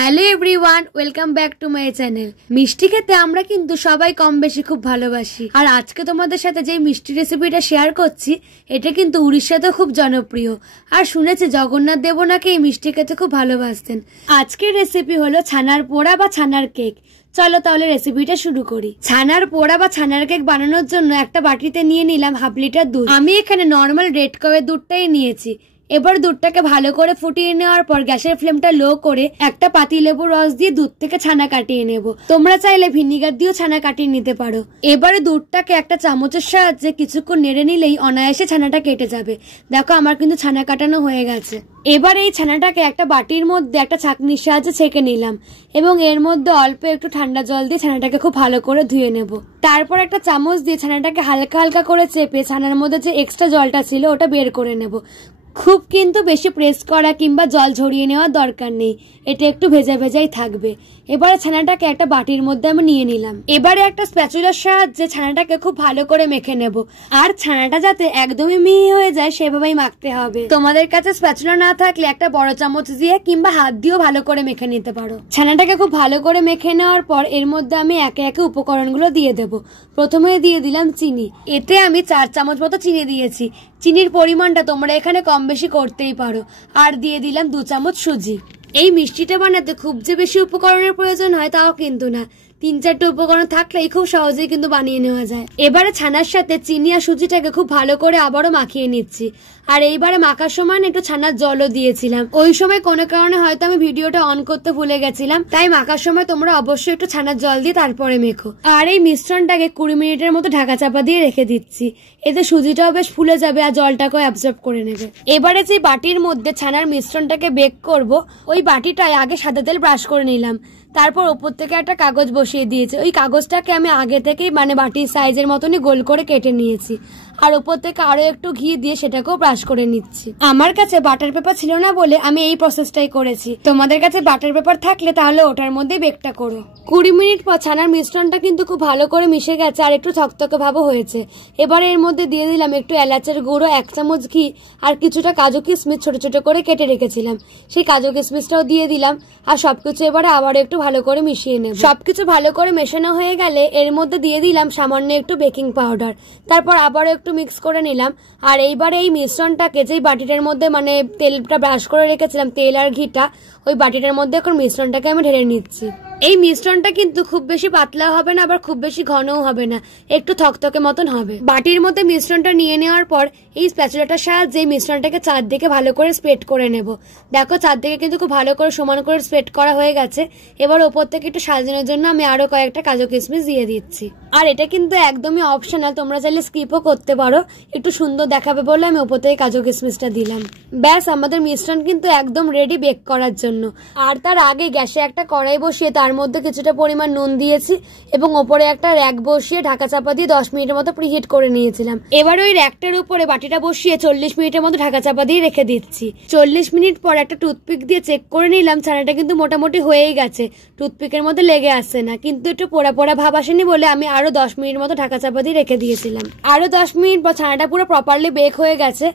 Hello everyone, welcome back to my channel. মিষ্টি খেতে আমরা কিন্তু সবাই কম বেশি খুব ভালোবাসি। আর আজকে তোমাদের সাথে যে মিষ্টি রেসিপিটা শেয়ার করছি, এটা কিন্তু উড়িষ্যাতেও খুব জনপ্রিয়। আর শুনেছি জগন্নাথ দেবও নাকি এই মিষ্টি খেতে খুব ভালোবাসতেন। আজকের রেসিপি হলো ছানার পোড়া বা ছানার কেক। চলো তাহলে রেসিপিটা শুরু করি। ছানার পোড়া বা ছানার কেক বানানোর জন্য একটা বাটিতে নিয়ে নিলাম হাফ লিটার দুধ। আমি এখানে নর্মাল রেড কাউয়ের দুধটাই নিয়েছি। এবার দুধটাকে ভালো করে ফুটিয়ে নেওয়ার পর গ্যাসের ফ্লেমটা লো করে একটা পাতিলেবুর রস দিয়ে দুধ থেকে ছানা কাটিয়ে নেব। তোমরা চাইলে ভিনিগার দিয়েও ছানা কাটিয়ে নিতে পারো। এবারে দুধটাকে একটা চামচের সাহায্যে কিছুক্ষণ নেড়ে নিলেই অনায়াসে ছানাটা কেটে যাবে। দেখো আমার কিন্তু ছানা কাটানো হয়ে গেছে। এবার এই ছানাটাকে একটা বাটির মধ্যে একটা ছাঁকনির সাহায্যে ছেঁকে নিলাম এবং এর মধ্যে অল্প একটু ঠান্ডা জল দিয়ে ছানাটাকে খুব ভালো করে ধুয়ে নেব। তারপর একটা চামচ দিয়ে ছানাটাকে হালকা হালকা করে চেপে ছানার মধ্যে যে এক্সট্রা জলটা ছিল ওটা বের করে নেব। খুব কিন্তু বেশি প্রেস করা কিংবা জল ঝরিয়ে নেওয়ার দরকার নেই, এটা একটু ভেজা ভেজাই থাকবে। এবারে ছানাটাকে একটা বাটির মধ্যে আমি নিয়ে নিলাম। এবারে একটা স্প্যাচুলার সাহায্যে ছানাটাকে খুব ভালো করে মেখে নেব। আর ছানাটা যাতে একদমই মিহি হয়ে যায় সেভাবেই মাখতে হবে। তোমাদের কাছে স্প্যাচুলা না থাকলে একটা বড় চামচ দিয়ে কিংবা হাত দিয়েও ভালো করে মেখে নিতে পারো। ছানাটাকে খুব ভালো করে মেখে নেওয়ার পর এর মধ্যে আমি একে একে উপকরণগুলো দিয়ে দেব। প্রথমে দিয়ে দিলাম চিনি। এতে আমি 4 চামচ মতো চিনি দিয়েছি। চিনির পরিমাণটা তোমরা এখানে কম বেশি করতেই পারো। আর দিয়ে দিলাম 2 চামচ সুজি। এই মিষ্টিটা বানাতে খুব যে বেশি উপকরণের প্রয়োজন হয় তাও কিন্তু না, 3-4টা উপকরণ থাকলেই খুব সহজেই কিন্তু বানিয়ে নেওয়া যায়। এবারে ছানার সাথে চিনি আর সুজিটাকে খুব ভালো করে আবারও মাখিয়ে নিচ্ছি। আর এইবারে মাখার সময় একটু ছানার জলও দিয়েছিলাম। ওই সময় কোনো কারণে হয়তো আমি ভিডিওটা অন করতে ভুলে গেছিলাম, তাই মাখার সময় তোমরা অবশ্যই একটু ছানার জল দিয়ে তারপরে মেখো। আর এই মিশ্রণটাকে 20 মিনিটের মতো ঢাকা চাপা দিয়ে রেখে দিচ্ছি। এতে সুজিটাও বেশ ফুলে যাবে আর জলটাকেও অ্যাবজর্ব করে নেবে। এবারে যে বাটির মধ্যে ছানার মিশ্রণটাকে বেক করব, ওই বাটিটায় আগে সাদা তেল ব্রাশ করে নিলাম। তারপর ওপর থেকে একটা কাগজ বসিয়ে দিয়েছি। ওই কাগজটাকে আমি আগে থেকেই বাটির সাইজের মতনই গোল করে কেটে নিয়েছি। আর ওপর থেকে আরো একটু ঘি দিয়ে সেটাকেও ব্রাশ করে নিচ্ছি। আমার কাছে বাটার পেপার ছিল না বলে আমি এই প্রসেসটাই করেছি। তোমাদের কাছে বাটার পেপার থাকলে তাহলে ওটার মধ্যে বেকটা করো। 20 মিনিট পর ছানার মিশ্রণটা কিন্তু খুব ভালো করে মিশে গেছে আর একটু থকথকে ভাবও হয়েছে। এবারে এর মধ্যে দিয়ে দিলাম একটু এলাচের গুঁড়ো, 1 চামচ ঘি আর কিছুটা কাজু কিশমিশ ছোট ছোট করে কেটে রেখেছিলাম, সেই কাজু কিশমিশটাও দিয়ে দিলাম। আর সবকিছু এবারে আবার একটু ভালো করে মিশিয়ে নেব। সবকিছু ভালো করে মেশানো হয়ে গেলে এর মধ্যে দিয়ে দিলাম সামান্য একটু বেকিং পাউডার। তারপর আবারও একটু মিক্স করে নিলাম। আর এইবারে এই মিশ্রণটাকে যেই বাটিটার মধ্যে তেলটা ব্রাশ করে রেখেছিলাম, তেল আর ঘিটা, ওই বাটিটার মধ্যে এখন মিশ্রণটাকে আমি ঢেলে নিচ্ছি। এই মিশ্রণটা কিন্তু খুব বেশি পাতলা হবে না, আবার খুব বেশি ঘনও হবে না, একটু থকথকে মতন হবে। বাটির মধ্যে মিশ্রণটা নিয়ে নেওয়ার পর এই স্প্যাচুলাটার সাহায্যে মিশ্রণটাকে চারদিকে ভালো করে স্প্রেড করে নেব। দেখো চারদিকে কিন্তু খুব ভালো করে সমান করে স্প্রেড করা হয়ে গেছে। এবার ওপর থেকে একটু সাজানোর জন্য আমি আরো কয়েকটা কাজু কিশমিশ দিয়ে দিচ্ছি। আর এটা কিন্তু একদমই অপশনাল, তোমরা চাইলে স্কিপও করতে পারো। একটু সুন্দর দেখাবে বলে আমি ওপর থেকে কাজু কিশমিশটা দিলাম। ব্যাস, আমাদের মিশ্রণ কিন্তু একদম রেডি বেক করার জন্য। আর তার আগে গ্যাসে একটা কড়াই বসিয়ে তার মধ্যে কিছুটা পরিমাণ নুন দিয়েছি এবং ওপরে একটা র‍্যাক বসিয়ে ঢাকা চাপা দিয়ে 10 মিনিটের মতো প্রিহিট করে নিয়েছিলাম। এবার ওই র‍্যাকটার উপরে বাটিটা বসিয়ে 40 মিনিটের মতো ঢাকা চাপা দিয়ে রেখে দিচ্ছি। 40 মিনিট পর একটা টুথপিক দিয়ে চেক করে নিলাম, ছানাটা কিন্তু মোটামুটি হয়েই গেছে, টুথপিকের মধ্যে লেগে আসছে না, কিন্তু একটু পোড়া পোড়া ভাব আসেনি বলে আমি আরো 10 মিনিট মতো ঢাকা চাপা দিয়ে রেখে দিয়েছিলাম। আরো 10 মিনিট পর ছানাটা পুরো প্রপারলি বেক হয়ে গেছে,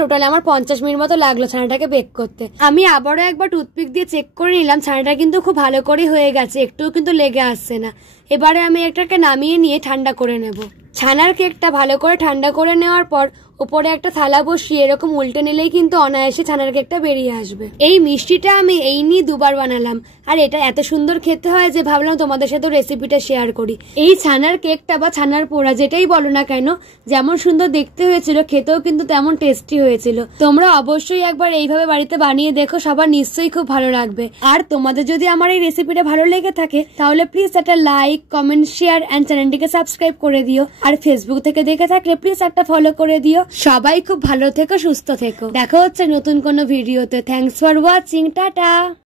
টোটাল আমার 50 মিনিট মতো লাগলো ছানাটাকে বেক করতে। আমি আবারও একবার টুথপিক দিয়ে চেক করে নিলাম, ছানাটা কিন্তু খুব ভালো করে হয়ে গেছে, একটুও কিন্তু লেগে আসছে না। এবারে আমি এটাকে নামিয়ে নিয়ে ঠান্ডা করে নেব। ছানার কেকটা ভালো করে ঠান্ডা করে নেওয়ার পর উপরে একটা থালা বসিয়ে এরকম উল্টে নিলেই কিন্তু অনায়াসে ছানার কেকটা বেরিয়ে আসবে। এই মিষ্টিটা আমি এই নিয়ে 2 বার বানালাম আর এটা এত সুন্দর খেতে হয় যে ভাবলাম তোমাদের সাথে রেসিপিটা শেয়ার করি। এই ছানার কেকটা বা ছানার পোড়া যেটাই বলো না কেন, যেমন সুন্দর দেখতে হয়েছিল খেতেও কিন্তু তেমন টেস্টি হয়েছিল। তোমরা অবশ্যই একবার এইভাবে বাড়িতে বানিয়ে দেখো, সবার নিশ্চয়ই খুব ভালো লাগবে। আর তোমাদের যদি আমার এই রেসিপিটা ভালো লেগে থাকে তাহলে প্লিজ একটা লাইক, কমেন্ট, শেয়ার এন্ড চ্যানেলটিকে সাবস্ক্রাইব করে দিও। আর ফেসবুক থেকে দেখে থাকলে প্লিজ একটা ফলো করে দিও। সবাই খুব ভালো থেকো, সুস্থ থেকো। দেখা হচ্ছে নতুন কোনো ভিডিওতে। Thanks for watching, tata.